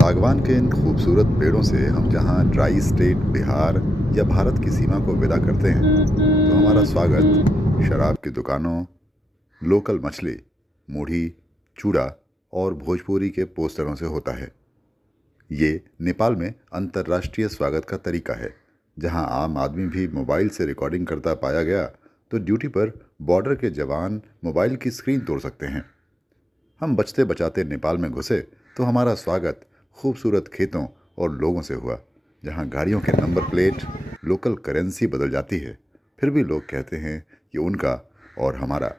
सागवान के इन खूबसूरत पेड़ों से हम जहाँ ड्राई स्टेट बिहार या भारत की सीमा को विदा करते हैं, तो हमारा स्वागत शराब की दुकानों, लोकल मछली, मूढ़ी, चूड़ा और भोजपुरी के पोस्टरों से होता है। ये नेपाल में अंतर्राष्ट्रीय स्वागत का तरीका है। जहां आम आदमी भी मोबाइल से रिकॉर्डिंग करता पाया गया, तो ड्यूटी पर बॉर्डर के जवान मोबाइल की स्क्रीन तोड़ सकते हैं। हम बचते बचाते नेपाल में घुसे तो हमारा स्वागत खूबसूरत खेतों और लोगों से हुआ, जहां गाड़ियों के नंबर प्लेट लोकल करेंसी बदल जाती है। फिर भी लोग कहते हैं कि उनका और हमारा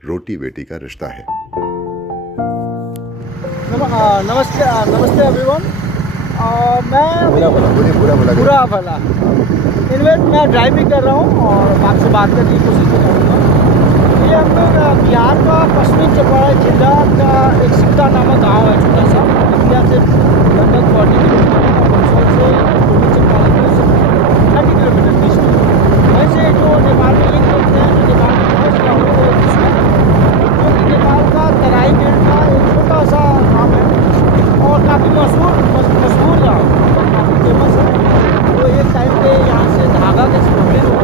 रोटी बेटी का रिश्ता है। नमस्ते नमस्ते एवरीवन। मैं बुरा भला इनवेट मैं ड्राइविंग कर रहा हूँ और आपसे बात करने की कोशिश करूँगा। ये हम लोग बिहार का पश्चिमी चंपारण जिला का एक सिक्का नामक गांव है, छोटा सा, इंडिया से लगभग 40 किलोमीटर और मंदसौर से पूर्वी चंपारण से 30 किलोमीटर ईस्ट में। वैसे जो नेपाल में लिंक करते हैं, जो नेपाल में पहुँच रहा हूँ जो कि नेपाल का तराई बेल्ट का एक छोटा सा गाँव है और काफ़ी मशहूर गाँव, काफ़ी फेमस है। तो एक टाइम पे यहाँ से धागा का स्मगलिंग हुआ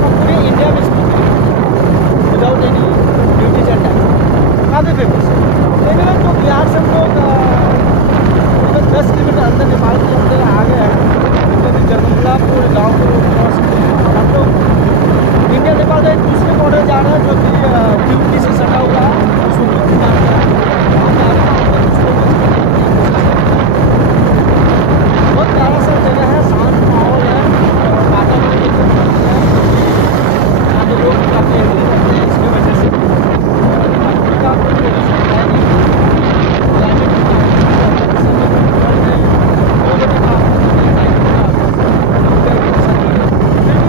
और पूरे इंडिया में smuggling without any duties and tax, काफ़ी फेमस है। लेकिन तो बिहार से हम लोग 10 किलोमीटर अंदर नेपाल के अंदर आ गए हैं, तो जगमलापुर गाँव को क्रॉस किए हैं और हम लोग इंडिया नेपाल का एक दूसरे बॉर्डर जा रहे हैं जो कि ड्यूटी से सटा हुआ है, उसको बहुत प्यारा सा जगह है, शांत माहौल है और वातावरण एकदम शांत है। यहाँ के लोग काफ़ी एग्री करते हैं, इसकी वजह से का कोई प्रदूषण है नहीं।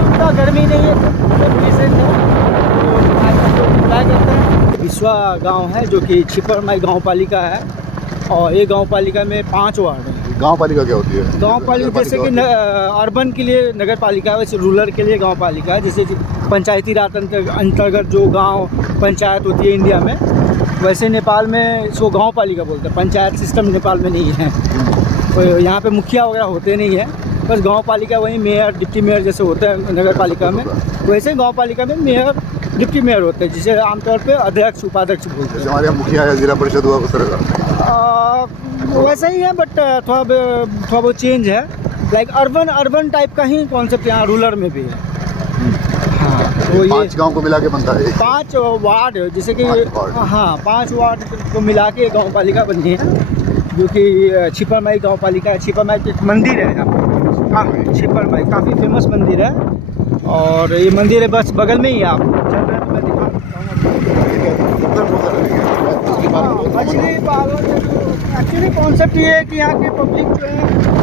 उतना गर्मी नहीं है, बहुत डिसेंट है। तो आज हम लोग एंजॉय करते हैं। विश्वा गाँव है जो कि छिपरमाई गाँव पालिका है और ये गाँव पालिका में 5 वार्ड हैं। गांव पालिका क्या होती है? गांव पालिका जैसे कि अर्बन के लिए नगर पालिका है, वैसे रूरल के लिए गांव पालिका है। जैसे पंचायती राज अंतर्गत जो गांव पंचायत होती है इंडिया में, वैसे नेपाल में इसको गांव पालिका बोलते हैं। पंचायत सिस्टम नेपाल में नहीं है, तो यहाँ पे मुखिया वगैरह होते नहीं है, बस गाँव पालिका वही मेयर डिप्टी मेयर जैसे होते हैं नगर पालिका में, वैसे गाँव पालिका में मेयर डिप्टी मेयर होते हैं, जिसे आमतौर पर अध्यक्ष उपाध्यक्ष बोलते हैं। हमारे यहाँ मुखिया या जिला परिषद हुआ उस तरह का वैसा ही है, बट थोड़ा बहुत चेंज है। लाइक अर्बन टाइप का ही कॉन्सेप्ट यहाँ रूरल में भी है। हाँ, तो ये 5 गांव को मिला के बनता है 5 वार्ड, जैसे कि हाँ 5 वार्ड को मिला के गाँव पालिका बनी है, जो कि छिपरमाई गाँव पालिका है। छिपरमाई एक मंदिर है यहाँ पर, छिपरमाई काफ़ी फेमस मंदिर है और ये मंदिर है बस बगल में ही। आप चल रहे हैं तो मैं दिखा मछली पालन। एक्चुअली कॉन्सेप्ट ये है कि यहाँ के पब्लिक जो है,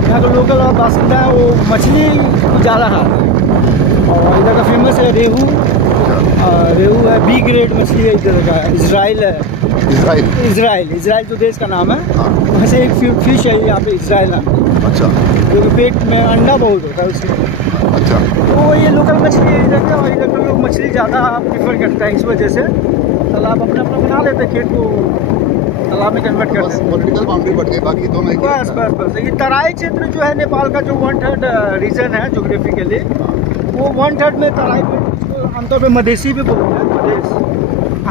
यहाँ के लोकल बासिंदा है, वो मछली ज़्यादा खाते हैं और इधर का फेमस है रेहू है, बी ग्रेड मछली है इधर का। इजराइल है, इजराइल जो देश का नाम है, वैसे एक फिश है यहाँ पे इजराइल है। अच्छा, जो पेट में अंडा बहुत होता है उसमें। अच्छा, तो ये लोकल मछली है इधर का, और इधर के लोग मछली ज़्यादा प्रीफर करते हैं, इस वजह से तालाब अपना बना लेते हैं, खेत को तालाब में कन्वर्ट करते हैं। पॉलिटिकल बाउंड्री बढ़ गई, बाकी दोनों बस ये तराई क्षेत्र जो है नेपाल का, जो 1/3 रीजन है जोग्राफिकली, वो 1/3 में तराई पे आमतौर पे मधेसी भी बोलते हैं, मधेश।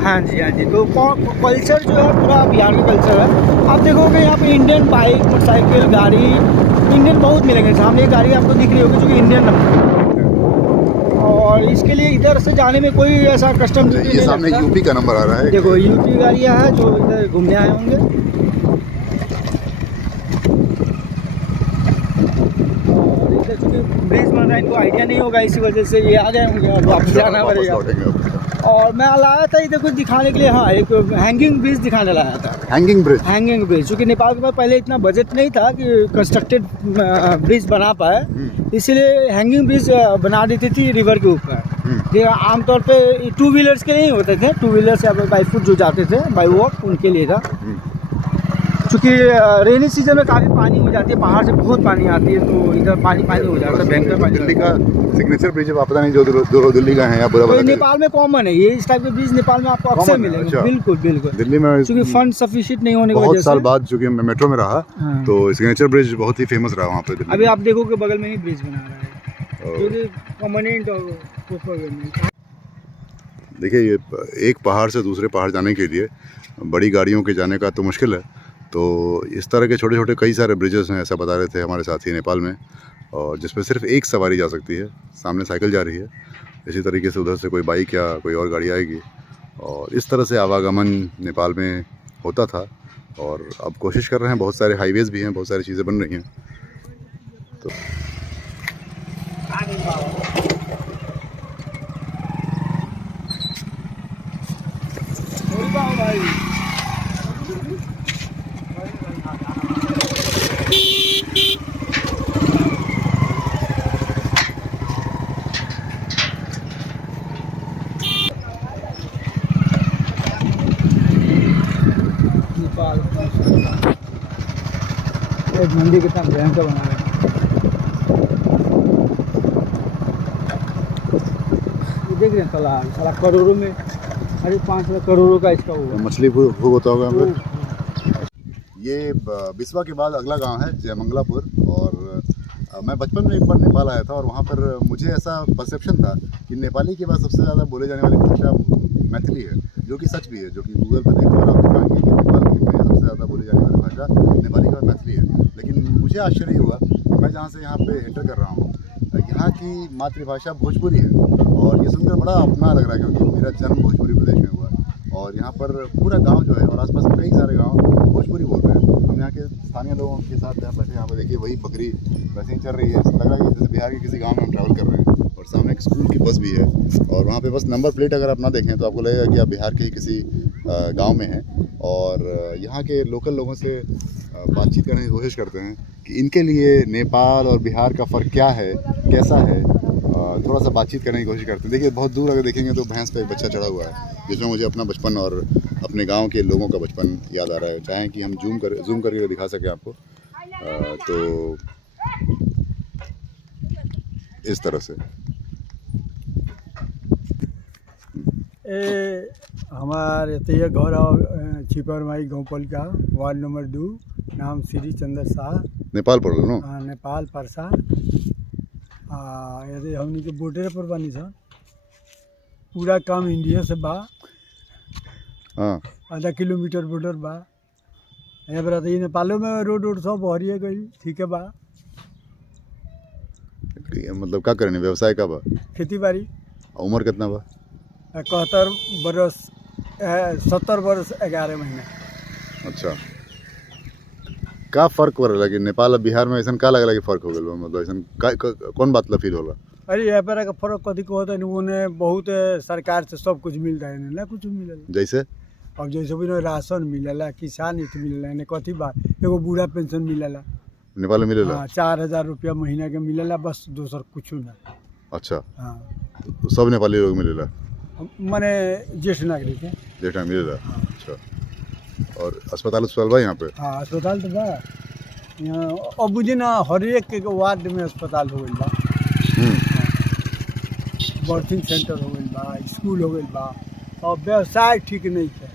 हाँ जी। तो कल्चर जो है पूरा बिहार का कल्चर है। आप देखोगे यहाँ पे इंडियन बाइक, मोटरसाइकिल, गाड़ी इंडियन बहुत मिलेंगे। सामने एक गाड़ी आपको दिख रही होगी जो कि इंडियन नंबर, और इसके लिए इधर से जाने में कोई ऐसा कस्टम ड्यूटी नहीं लगता। सामने यूपी का नंबर आ रहा है। देखो यूपी गाड़ियाँ हैं जो इधर घूमने आए होंगे। और इधर चूँकि ब्रिज बन रहा है, इनको आइडिया नहीं होगा, इसी वजह से ये आ गए होंगे और वापस जाना पड़ेगा। और मैं लाया था इधर कुछ दिखाने के लिए, हाँ एक हैंगिंग ब्रिज दिखाने लाया था। हैंगिंग ब्रिज क्योंकि नेपाल के पास पहले इतना बजट नहीं था कि कंस्ट्रक्टेड ब्रिज बना पाए, इसीलिए हैंगिंग ब्रिज बना देती थी रिवर के ऊपर। आमतौर पे 2 व्हीलर्स के नहीं होते थे, 2 व्हीलर्स या बाई फुट जो जाते थे बाई वॉक, उनके लिए था। चूँकि रेनी सीजन में काफ़ी पानी हो जाती है, पहाड़ से बहुत पानी आती है, तो इधर पानी हो जाता है, भयंकर पानी। दिल्ली का सिग्नेचर ब्रिज आप पता नहीं जो दिल्ली का है या बुरा तो नेपाल में कॉमन है ये, इस टाइप के ब्रिज नेपाल में आपको अक्सर मिलेंगे। अच्छा। बिल्कुल बिल्कुल। दिल्ली में क्योंकि फंड सफिशिएंट नहीं होने की वजह बहुत से साल बाद चूंकि मैं मेट्रो में रहा, हाँ। तो सिग्नेचर ब्रिज बहुत ही फेमस रहा वहाँ पे दिल्ली अभी में। आप देखोगे बगल में ही ब्रिज बना रहा है, जो कि परमानेंट और प्रोपेगेंट। देखिए, ये एक पहाड़ से दूसरे पहाड़ जाने के लिए बड़ी गाड़ियों के जाने का तो मुश्किल है, तो इस तरह के छोटे छोटे कई सारे ब्रिजेस हैं, ऐसा बता रहे थे हमारे साथी नेपाल में, और जिसमें सिर्फ एक सवारी जा सकती है, सामने साइकिल जा रही है, इसी तरीके से उधर से कोई बाइक या कोई और गाड़ी आएगी, और इस तरह से आवागमन नेपाल में होता था। और अब कोशिश कर रहे हैं, बहुत सारे हाईवेज़ भी हैं, बहुत सारी चीज़ें बन रही हैं। तो एक मंदिर कितना भयंकर बना है। ये देख रहे हैं तालाब, साला करोड़ों में, अरे 5 करोड़ों का इसका हुआ। मछली खूब होता होगा यहाँ पे। ये बिस्वा के बाद अगला गांव है जयमंगलापुर, और मैं बचपन में एक बार नेपाल आया था, और वहाँ पर मुझे ऐसा परसेप्शन था कि नेपाली के बाद सबसे ज़्यादा बोले जाने वाली भाषा मैथिली है, जो कि सच भी है। जो कि गूगल पर देखकर आप पाएंगे कि नेपाल में सबसे ज़्यादा बोली जाने वाली भाषा नेपाली के बाद मैथिली है। लेकिन मुझे आश्चर्य हुआ, मैं जहाँ से यहाँ पे एंटर कर रहा हूँ, यहाँ की मातृभाषा भोजपुरी है, और ये सुनकर बड़ा अपना लग रहा है, क्योंकि मेरा जन्म भोजपुरी प्रदेश में हुआ, और यहाँ पर पूरा गांव जो है और आसपास कई सारे गांव भोजपुरी बोलते हैं। हम यहाँ के स्थानीय लोगों के साथ यहाँ बैठे, यहाँ पर देखिए वही बकरी वैसे ही चल रही है, लग रहा है जैसे बिहार के किसी गांव में हम ट्रैवल कर रहे हैं। और सामने एक स्कूल की बस भी है, और वहाँ पे बस नंबर प्लेट अगर आप ना देखें तो आपको लगेगा कि आप बिहार के ही किसी गाँव में हैं। और यहाँ के लोकल लोगों से बातचीत करने की कोशिश करते हैं कि इनके लिए नेपाल और बिहार का फ़र्क क्या है, कैसा है, थोड़ा सा बातचीत करने की कोशिश करते हैं। देखिए, बहुत दूर अगर देखेंगे तो भैंस पे एक बच्चा चढ़ा हुआ है, जिसमें मुझे अपना बचपन और अपने गांव के लोगों का बचपन याद आ रहा है। चाहें कि हम जूम करके दिखा सकें आपको, तो इस तरह से हमारे ये घर छिपर माई गौपल का वार्ड नंबर 2, नाम श्री चंद्र शाह, नेपाल पढ़ लो। नेपाल परसा। यदि हमनी के बॉर्डर पर बनी था, पूरा काम इंडिया से बा, आधा किलोमीटर बॉर्डर बा। यहाँ पर ये नेपालों में रोड सब हरिए गई, ठीक है बा। मतलब क्या करें, व्यवसाय का बा, खेती बाड़ी। उम्र कितना बा? 71 बरस, 70 बरस 11 महीना। अच्छा, का फर्क पड़ेगा कि नेपाल और बिहार में ऐसा का लगेगा कि फर्क हो गया? मतलब ऐसा कौन बात ला फील होला? अरे यहाँ पर का फर्क कथी को होता है, उन्हें बहुत सरकार से सब कुछ मिलता है ना, कुछ मिलेला। जैसे अब जैसे भी राशन मिलेला, किसान हित मिलेला, ने कथी बात, एगो बूढ़ा पेंशन मिलेला नेपाल में मिलेला। 4000 रुपया महीना के मिलेला, बस दोसर कुछ ना। अच्छा, हाँ, तो सब नेपाली लोग मिलेला, माने ज्येष्ठ नागरिक है, जेठा मिलेला। अच्छा, और अस्पताल बा यहाँ पे? हाँ, अस्पताल तो बा यहाँ। अब बुझे ना, हर एक वार्ड में अस्पताल हो गई बा, बर्थिंग सेंटर हो गई बा, स्कूल हो गई बा। और व्यवसाय ठीक नहीं है,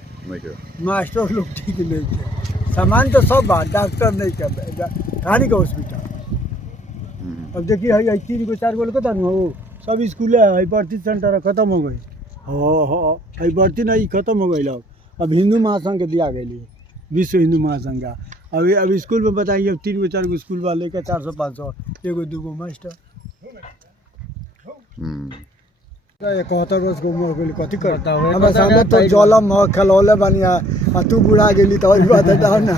मास्टर लोग ठीक नहीं है, सामान तो सब बा, डॉक्टर नहीं है, कहानी का हॉस्पिटल। अब देखिए है 3 गो 4 गो कता हो, सब स्कूल है, बर्थिंग सेंटर खत्म हो गई। हाँ, है बर्थिंग नहीं खत्म हो गई। अब हिंदू महासंघ के दिया गई, विश्व हिंदू महासंघ का। अभी स्कूल में बताइए, अब 3 गो 4 गो स्कूल वाले का 400-500, एगो 2 गो मास्टर। 71 वर्ष को उम्र हो गई, कथी करता है? हमारे सामने तो जलम हो, खलौले बनिया, आ तू बुढ़ा गेली तो और बात हटाओ ना।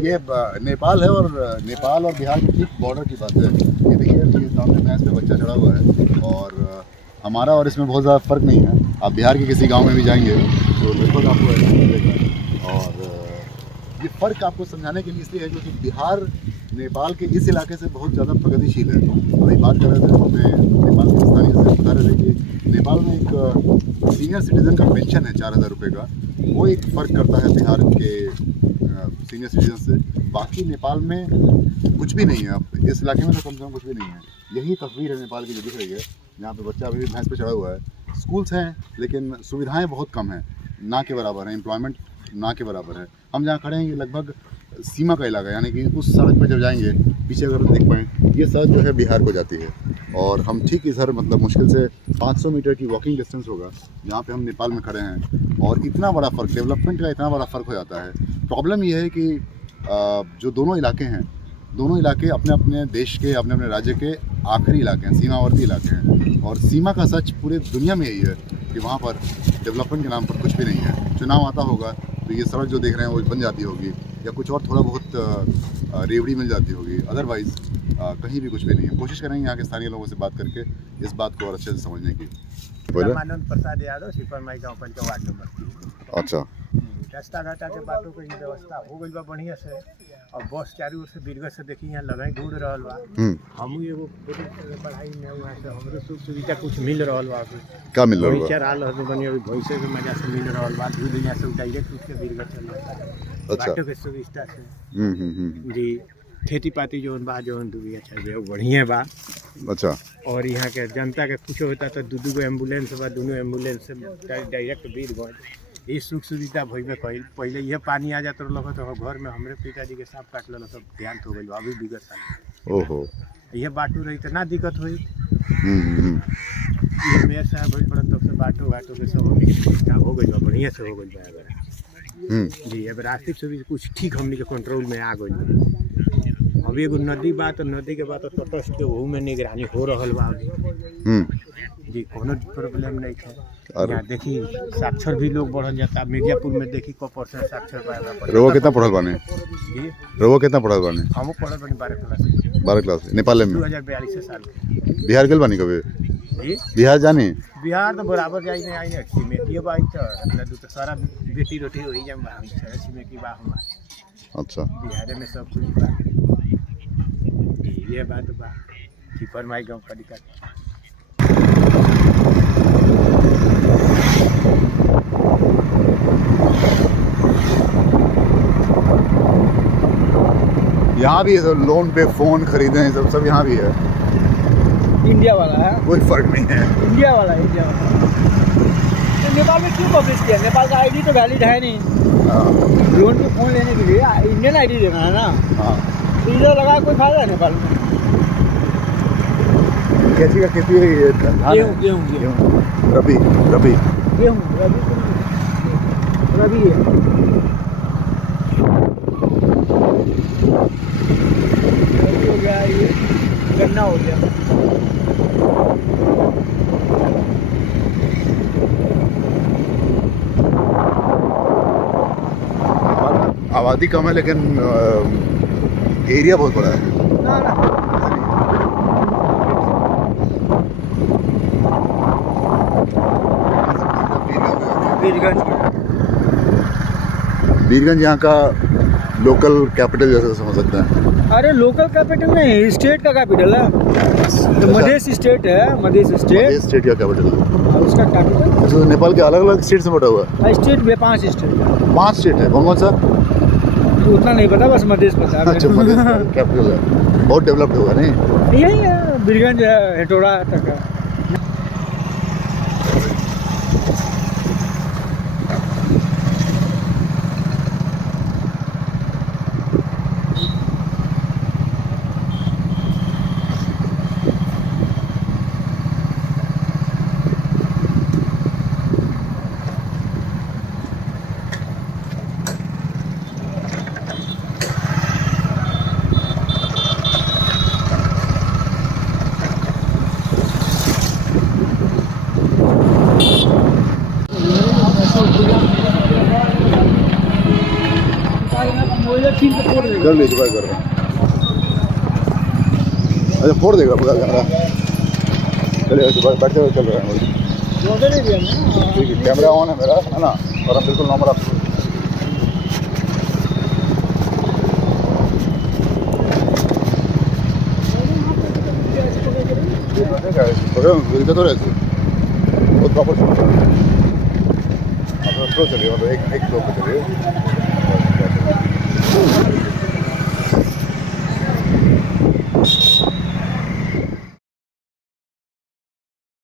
ये नेपाल है, और नेपाल और बिहार के ठीक बॉर्डर की बात है। ये देखिए, ये सामने भैंस पे बच्चा चढ़ा हुआ है, और हमारा और इसमें बहुत ज़्यादा फ़र्क नहीं है। आप बिहार के किसी गांव में भी जाएंगे तो लगभग आपको ऐसा मिलेगा। और ये फ़र्क आपको समझाने के लिए इसलिए है क्योंकि बिहार नेपाल के इस इलाके से बहुत ज़्यादा प्रगतिशील है। अभी बात कर रहे थे अपने नेपाल के स्थानीय बता रहे थे कि नेपाल में एक सीनियर सिटीज़न का पेंशन है 4,000 रुपये का, वो एक फ़र्क करता है बिहार के सीनियर सिटीजन से। बाकी नेपाल में कुछ भी नहीं है, अब इस इलाके में तो कम से कम कुछ भी नहीं है। यही तस्वीर है नेपाल की जो दिख रही है, यहाँ पे बच्चा अभी भी भैंस पे चढ़ा हुआ है। स्कूल्स हैं लेकिन सुविधाएं बहुत कम हैं, ना के बराबर है, एम्प्लॉयमेंट ना के बराबर है। हम जहाँ खड़े हैं ये लगभग सीमा का इलाका है, यानी कि उस सड़क पे जब जाएंगे, पीछे अगर देख पाएँ, ये सड़क जो है बिहार को जाती है और हम ठीक इधर मतलब मुश्किल से 500 मीटर की वॉकिंग डिस्टेंस होगा जहाँ पे हम नेपाल में खड़े हैं। और इतना बड़ा फ़र्क, डेवलपमेंट का इतना बड़ा फ़र्क हो जाता है। प्रॉब्लम ये है कि जो दोनों इलाके हैं, दोनों इलाके अपने अपने देश के, अपने अपने राज्य के आखिरी इलाके हैं, सीमावर्ती इलाके हैं। और सीमा का सच पूरे दुनिया में यही है कि वहाँ पर डेवलपमेंट के नाम पर कुछ भी नहीं है। चुनाव आता होगा तो ये सड़क जो देख रहे हैं वो बन जाती होगी, या कुछ और थोड़ा बहुत रेवड़ी मिल जाती होगी, अदरवाइज़ कहीं भी कुछ भी नहीं है। कोशिश करेंगे यहाँ के स्थानीय लोगों से बात करके इस बात को और अच्छे से समझने की। रामानंद प्रसाद यादव सिपरमाई गाँव पंचायत वार्ड नंबर 3। अच्छा, रास्ता घाटा के बातों के व्यवस्था हो गई बा बढ़िया से। और बस चारों ओर से बीरगंज से देखी यहाँ लगाई दूर रहल बा। हम एगो पढ़ाई में वहाँ से हमरो सुख सुविधा कुछ मिल रहल बा। क्या मिल रहा है? भैंसा रहल हर बनी अभी भैंसे के मजा से मिल रहल बा। दूध यहाँ से डायरेक्ट उठ के बीरगंज चल जाता है। अच्छा। बाटो के सुविधा से जी खेती पाती जो बा जो दुबिया चाहिए वो बढ़िया बा। अच्छा। और यहाँ के जनता के कुछ होता तो दू गो एम्बुलेंस बा, दोनों एम्बुलेंस से डायरेक्ट बीरगंज। ये सुख सुविधा भइबे कइल। पहले यह पानी आ जात रहा तो घर में हमरे पिताजी के सांप काट लेना, सब ध्यान हो गई अभी बिगड़ साल। ओहो, ये बाटू रही तो ना दिक्कत हुई। ये मेयर साहब भइल पड़न तब से बाटो घाटो के सब हमनी के सुविधा हो गई बा, बढ़िया से हो गई बा। अगर जी अब आर्थिक सुविधा कुछ ठीक हमनी के कंट्रोल में आ गई। अभी एगो नदी बा तो नदी के बाद तो तटस्थ के वहू में निगरानी हो रहल बा अभी जी, कोनो प्रॉब्लम नहीं है। यहाँ देखी साक्षर भी लोग बढ़ल जाता। मिर्जापुर में देखी को परसेंट साक्षर पाएगा। रउआ कितना पढ़ल बाने? जी रउआ कितना पढ़ल बानी? हमहू पढ़ल बानी 12 क्लास। 12 क्लास नेपाल में? 2042 साल के। बिहार गेल बानी कभी? जी बिहार जानी? बिहार तो बराबर जाई नहीं आई नहीं सिमेटिए बाई तो सारा बेटी रोटी हो ही जाम बा सिमेटी बा हमार। अच्छा, बिहार में सब कुछ बा। ये बात बा कि फरमाई गाँव का दिक्कत। यहाँ भी लोन पे फ़ोन खरीदे हैं, सब यहाँ भी है। इंडिया वाला है, कोई फर्क नहीं है। इंडिया वाला है, इंडिया वाला। तो नेपाल में क्यों पब्लिश किया? नेपाल का आईडी तो वैलिड है नहीं। लोन पे फ़ोन लेने के लिए इंडियन आईडी देना है ना। हाँ, तो इधर लगा कोई फायदा है नेपाल में? कैसी का खेती है ये? गेहूँ रबी रबी रबी है। रबी हो गया, ये गन्ना हो गया। आबादी कम है लेकिन एरिया बहुत बड़ा है। ना बीरगंज यहाँ का लोकल कैपिटल जैसे समझ सकते हैं। अरे लोकल कैपिटल नहीं, स्टेट का कैपिटल है। तो मध्य स्टेट है, मध्य स्टेट स्टेट का कैपिटल है। और उसका कैपिटल तो नेपाल के अलग अलग स्टेट से बटा हुआ है। स्टेट में 5 स्टेट है। 5 स्टेट है। कौन कौन सा? तो उतना नहीं पता, बस मध्य पता है। अच्छा, मध्य कैपिटल है, बहुत डेवलप्ड होगा नहीं? यही है, बीरगंज है, हेटोड़ा तक है। कर लीजिए, भाई कर रहा हूँ। अच्छा, फोड़ देगा पूरा कैमरा? चलिए, बैठते हुए चल रहा है। ठीक है, कैमरा ऑन है मेरा, है ना? और हम बिल्कुल नॉर्मल आपको इधर तो रहते वो प्रॉपर शूट कर अब फ्लो चलिए मतलब एक फ्लो पे चलिए